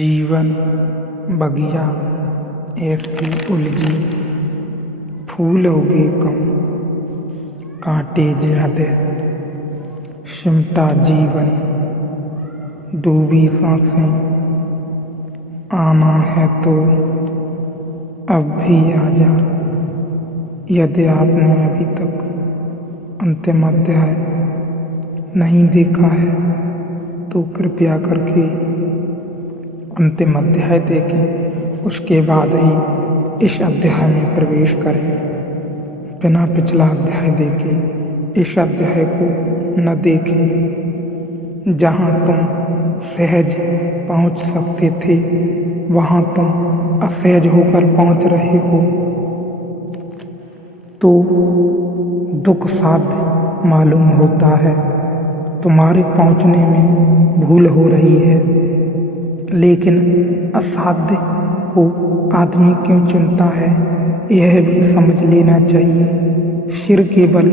जीवन बगिया ऐसी उलझी, फूल उगे कम कांटे ज्यादे। सिमटा जीवन डूबी सांसें, आना है तो अब भी आजा। यदि आपने अभी तक अंतिम अध्याय नहीं देखा है तो कृपया करके अंतिम अध्याय देखें, उसके बाद ही इस अध्याय में प्रवेश करें। बिना पिछला अध्याय देखे इस अध्याय को न देखें। जहाँ तुम सहज पहुँच सकते थे वहाँ तुम असहज होकर पहुँच रहे हो, तो दुख साध्य मालूम होता है। तुम्हारे पहुँचने में भूल हो रही है, लेकिन असाध्य को आदमी क्यों चुनता है यह भी समझ लेना चाहिए। सिर के बल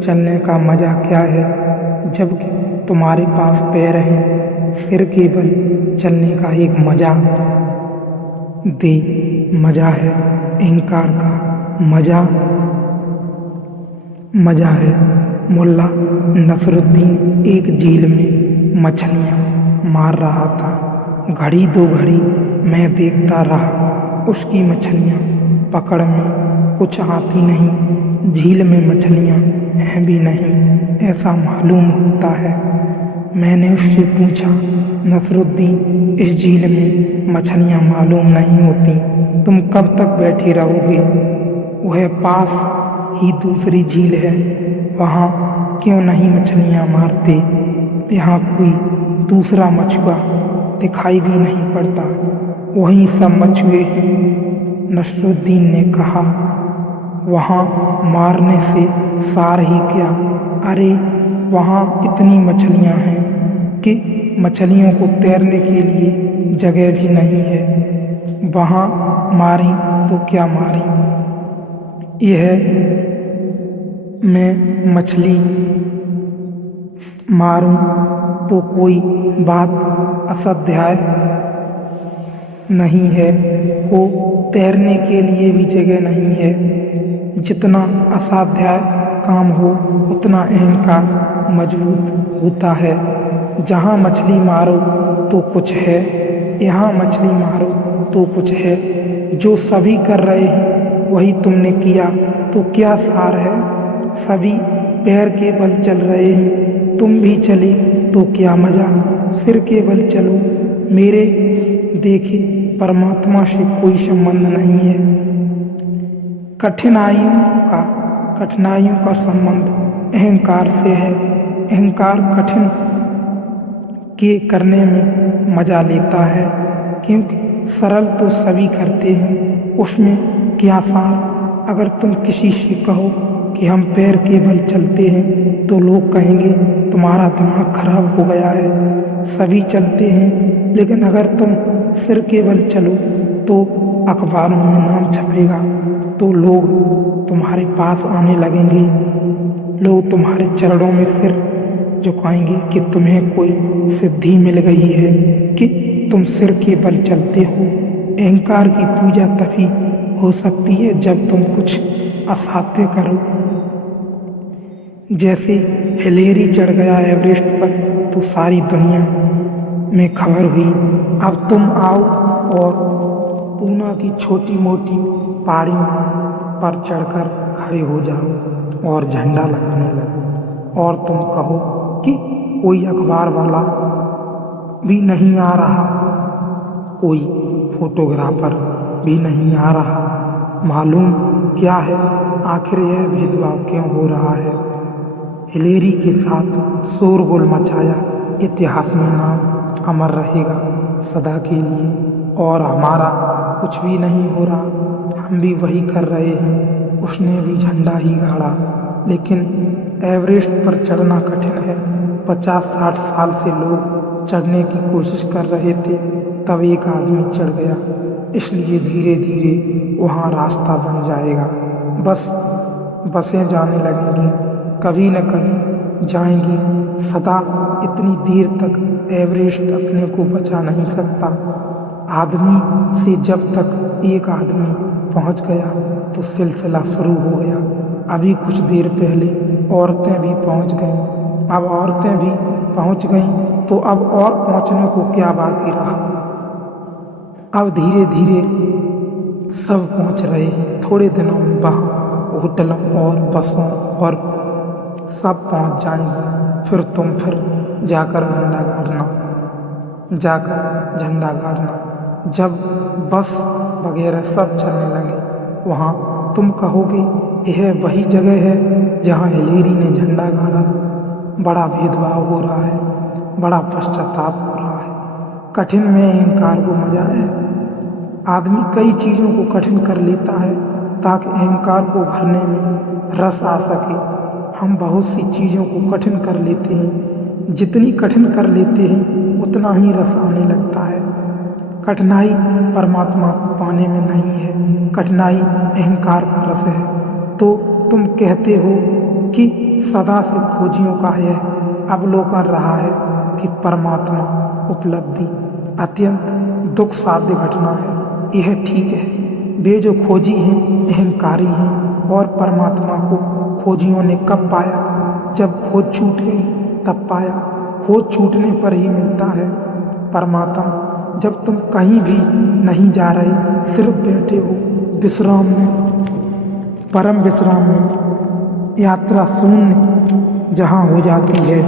चलने का मजा क्या है, जबकि तुम्हारे पास पैर हैं। सिर के बल चलने का एक मजा मजा है अहंकार का। मजा है। मुल्ला नसरुद्दीन एक झील में मछलियाँ मार रहा था। घड़ी दो घड़ी मैं देखता रहा, उसकी मछलियाँ पकड़ में कुछ आती नहीं। झील में मछलियाँ हैं भी नहीं ऐसा मालूम होता है। मैंने उससे पूछा, नसरुद्दीन इस झील में मछलियाँ मालूम नहीं होती, तुम कब तक बैठे रहोगे? वह पास ही दूसरी झील है, वहाँ क्यों नहीं मछलियाँ मारते? यहाँ कोई दूसरा मछुआ दिखाई भी नहीं पड़ता, वहीं सब मछुए हैं। नसरुद्दीन ने कहा, वहाँ मारने से सार ही क्या? अरे वहाँ इतनी मछलियाँ हैं कि मछलियों को तैरने के लिए जगह भी नहीं है। वहाँ मारें तो क्या मारें? यह मैं मछली मारूं तो कोई बात असाध्य नहीं है, को तैरने के लिए भी जगह नहीं है। जितना असाध्य काम हो उतना अहंकार मजबूत होता है। जहाँ मछली मारो तो कुछ है, यहाँ मछली मारो तो कुछ है। जो सभी कर रहे हैं वही तुमने किया तो क्या सार है? सभी पैर के बल चल रहे हैं, तुम भी चले तो क्या मजा? सिर के बल चलो। मेरे देखे परमात्मा से कोई संबंध नहीं है। कठिनाइयों का संबंध अहंकार से है। अहंकार कठिन के करने में मजा लेता है, क्योंकि सरल तो सभी करते हैं, उसमें क्या सार? अगर तुम किसी से कहो कि हम पैर के बल चलते हैं तो लोग कहेंगे तुम्हारा दिमाग खराब हो गया है। सभी चलते हैं, लेकिन अगर तुम सिर के बल चलो तो अखबारों में नाम छपेगा, तो लोग तुम्हारे पास आने लगेंगे। लोग तुम्हारे चरणों में सिर झुकाएंगे कि तुम्हें कोई सिद्धि मिल गई है कि तुम सिर के बल चलते हो। अहंकार की पूजा तभी हो सकती है जब तुम कुछ असाध्य करो। जैसे हिलेरी चढ़ गया एवरेस्ट पर तो सारी दुनिया में खबर हुई। अब तुम आओ और पूना की छोटी मोटी पहाड़ियों पर चढ़कर खड़े हो जाओ और झंडा लगाने लगो, और तुम कहो कि कोई अखबार वाला भी नहीं आ रहा, कोई फोटोग्राफर भी नहीं आ रहा। मालूम क्या है आखिर यह भेदभाव क्यों हो रहा है? हिलेरी के साथ शोरगुल मचाया इतिहास में नाम अमर रहेगा सदा के लिए, और हमारा कुछ भी नहीं हो रहा, हम भी वही कर रहे हैं। उसने भी झंडा ही गाड़ा, लेकिन एवरेस्ट पर चढ़ना कठिन है। 50-60 साल से लोग चढ़ने की कोशिश कर रहे थे, तब एक आदमी चढ़ गया। इसलिए धीरे धीरे वहाँ रास्ता बन जाएगा। बसें जाने लगेंगी, कभी न कभी जाएंगी। सदा इतनी देर तक एवरेस्ट अपने को बचा नहीं सकता। आदमी से जब तक एक आदमी पहुंच गया तो सिलसिला शुरू हो गया। अभी कुछ देर पहले औरतें भी पहुंच गईं, अब औरतें भी पहुंच गईं तो अब और पहुंचने को क्या बाकी रहा। अब धीरे धीरे सब पहुंच रहे हैं। थोड़े दिनों में वहाँ होटलों और बसों और सब पहुंच जाएंगे। फिर तुम जाकर झंडा गाड़ना। जब बस वगैरह सब चलने लगे वहाँ तुम कहोगे यह वही जगह है जहाँ हिलेरी ने झंडा गाड़ा। बड़ा भेदभाव हो रहा है, बड़ा पश्चाताप हो रहा है। कठिन में अहंकार को मजा है। आदमी कई चीज़ों को कठिन कर लेता है ताकि अहंकार को भरने में रस आ सके। हम बहुत सी चीज़ों को कठिन कर लेते हैं। जितनी कठिन कर लेते हैं उतना ही रस आने लगता है। कठिनाई परमात्मा को पाने में नहीं है, कठिनाई अहंकार का रस है। तो तुम कहते हो कि सदा से खोजियों का यह अवलोकन रहा है कि परमात्मा उपलब्धि अत्यंत दुख साध्य घटना है। यह ठीक है। वे जो खोजी हैं अहंकारी हैं और परमात्मा को खोजियों ने कब पाया? जब खोज छूट गई तब पाया। खोज छूटने पर ही मिलता है परमात्मा। जब तुम कहीं भी नहीं जा रहे, सिर्फ बैठे हो विश्राम में, परम विश्राम में, यात्रा शून्य जहाँ हो जाती है।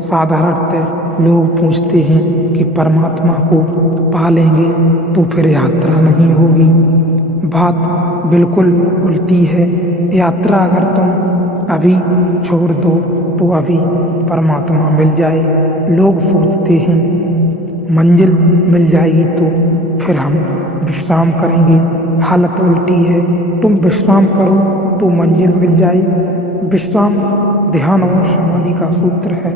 साधारणतः लोग पूछते हैं कि परमात्मा को पा लेंगे तो फिर यात्रा नहीं होगी। बात बिल्कुल उल्टी है। यात्रा अगर तुम अभी छोड़ दो तो अभी परमात्मा मिल जाए। लोग सोचते हैं मंजिल मिल जाएगी तो फिर हम विश्राम करेंगे। हालत उल्टी है। तुम विश्राम करो तो मंजिल मिल जाए। विश्राम ध्यान और समाधि का सूत्र है।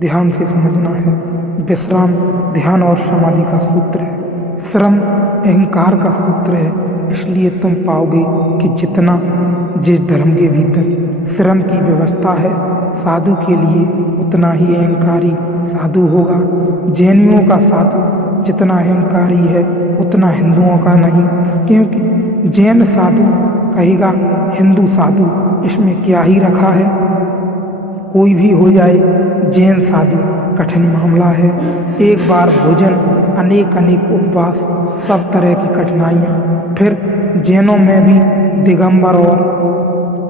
ध्यान से समझना है। विश्राम ध्यान और समाधि का सूत्र है। श्रम अहंकार का सूत्र है। इसलिए तुम पाओगे कि जितना जिस धर्म के भीतर श्रम की व्यवस्था है साधु के लिए, उतना ही अहंकारी साधु होगा। जैनियों का साधु जितना अहंकारी है उतना हिंदुओं का नहीं, क्योंकि जैन साधु कहेगा हिंदू साधु इसमें क्या ही रखा है। कोई भी हो जाए, जैन साधु कठिन मामला है। एक बार भोजन, अनेक उपवास, सब तरह की कठिनाइयाँ। फिर जैनों में भी दिगंबर और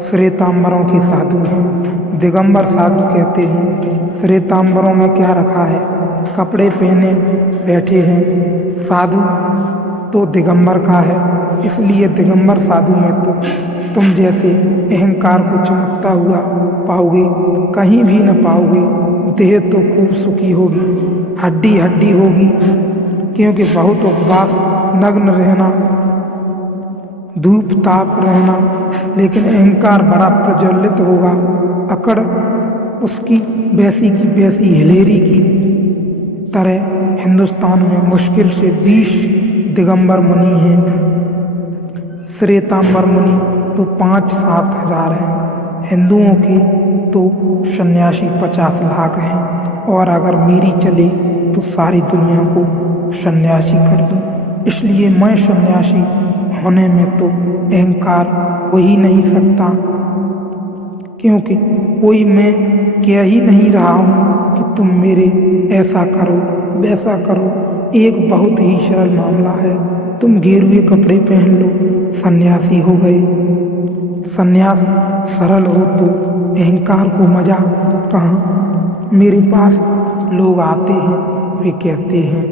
श्वेतांबरों के साधु हैं। दिगंबर साधु कहते हैं श्वेतांबरों में क्या रखा है, कपड़े पहने बैठे हैं। साधु तो दिगंबर का है, इसलिए दिगंबर साधु में तो तुम जैसे अहंकार को चमकता हुआ पाओगे, कहीं भी न पाओगे। देह तो खूब सुखी होगी, हड्डी हड्डी होगी, क्योंकि बहुत उपवास, नग्न रहना, धूप ताप रहना, लेकिन अहंकार बड़ा प्रज्वलित होगा। अकड़ उसकी वैसी की वैसी हिलेरी की तरह। हिंदुस्तान में मुश्किल से 20 दिगंबर मुनि हैं। श्वेतांबर मुनि तो 5-7 हजार हैं। हिंदुओं के तो सन्यासी 50 लाख हैं। और अगर मेरी चले तो सारी दुनिया को सन्यासी कर दूं। इसलिए मैं सन्यासी होने में तो अहंकार हो ही नहीं सकता, क्योंकि कोई मैं कह ही नहीं रहा हूँ कि तुम मेरे ऐसा करो वैसा करो। एक बहुत ही सरल मामला है। तुम गेरुए कपड़े पहन लो, सन्यासी हो गए। सन्यास सरल हो तो अहंकार को मजा कहाँ। मेरे पास लोग आते हैं, वे कहते हैं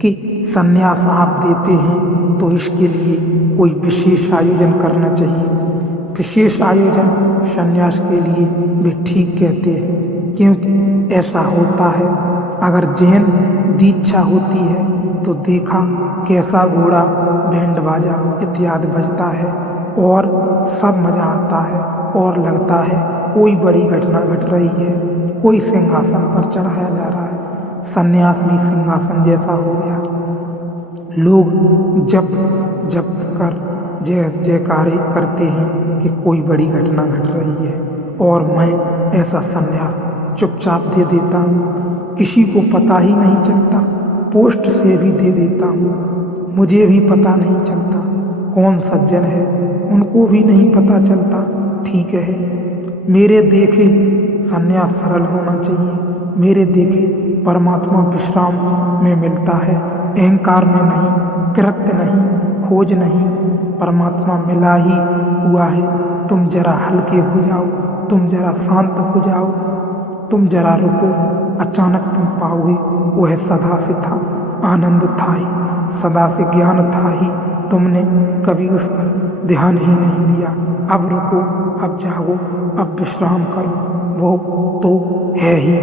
कि सन्यास आप देते हैं तो इसके लिए कोई विशेष आयोजन करना चाहिए। विशेष आयोजन सन्यास के लिए वे ठीक कहते हैं, क्योंकि ऐसा होता है। अगर जैन दीक्षा होती है तो देखा कैसा घोड़ा, बैंड बाजा इत्यादि बजता है और सब मजा आता है और लगता है कोई बड़ी घटना घट रही है, कोई सिंहासन पर चढ़ाया जा रहा है। सन्यास भी सिंहासन जैसा हो गया। लोग जप जप कर जय जयकारे करते हैं कि कोई बड़ी घटना घट रही है, और मैं ऐसा सन्यास चुपचाप दे देता हूँ। किसी को पता ही नहीं चलता। पोस्ट से भी दे देता हूँ। मुझे भी पता नहीं चलता कौन सज्जन है, उनको भी नहीं पता चलता। ठीक है, मेरे देखे संन्यास सरल होना चाहिए। मेरे देखे परमात्मा विश्राम में मिलता है, अहंकार में नहीं, कृत्य नहीं, खोज नहीं, परमात्मा मिला ही हुआ है। तुम जरा हल्के हो जाओ, तुम जरा शांत हो जाओ, तुम जरा रुको, अचानक तुम पाओगे वह सदा से था, आनंद था ही, सदा से ज्ञान था ही। तुमने कभी उस पर ध्यान ही नहीं दिया। अब रुको, अब जागो, अब विश्राम करो, वो तो है ही।